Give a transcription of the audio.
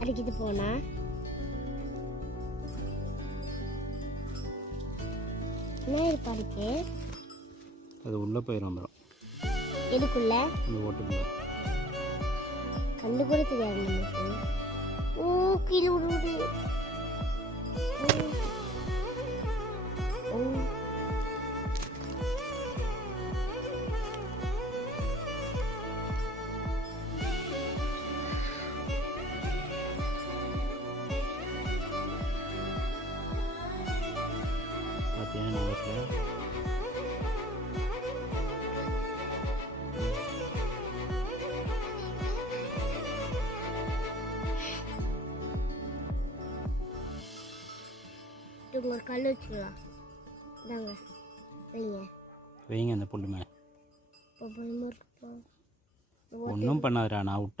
அடிக்கிட்டு போனா என்ன இருப்பாருக்கு அது உள்ளே போயிடும் வந்துடும். எதுக்குள்ள அந்த ஓட்டுக்குள்ள கண்டு கூட தெரியாது நமக்கு. ஓ கீழே விடு. ஓ பார்த்தீங்கன்னா நான் வீட்டில் ஒரு கல் வச்சுக்கலாம். இதாங்க வைங்க. வைங்க அந்த புல்லு மேலே. பயமா இருக்குப்பா. ஒன்றும் பண்ணாதுடா, நான் விட்ட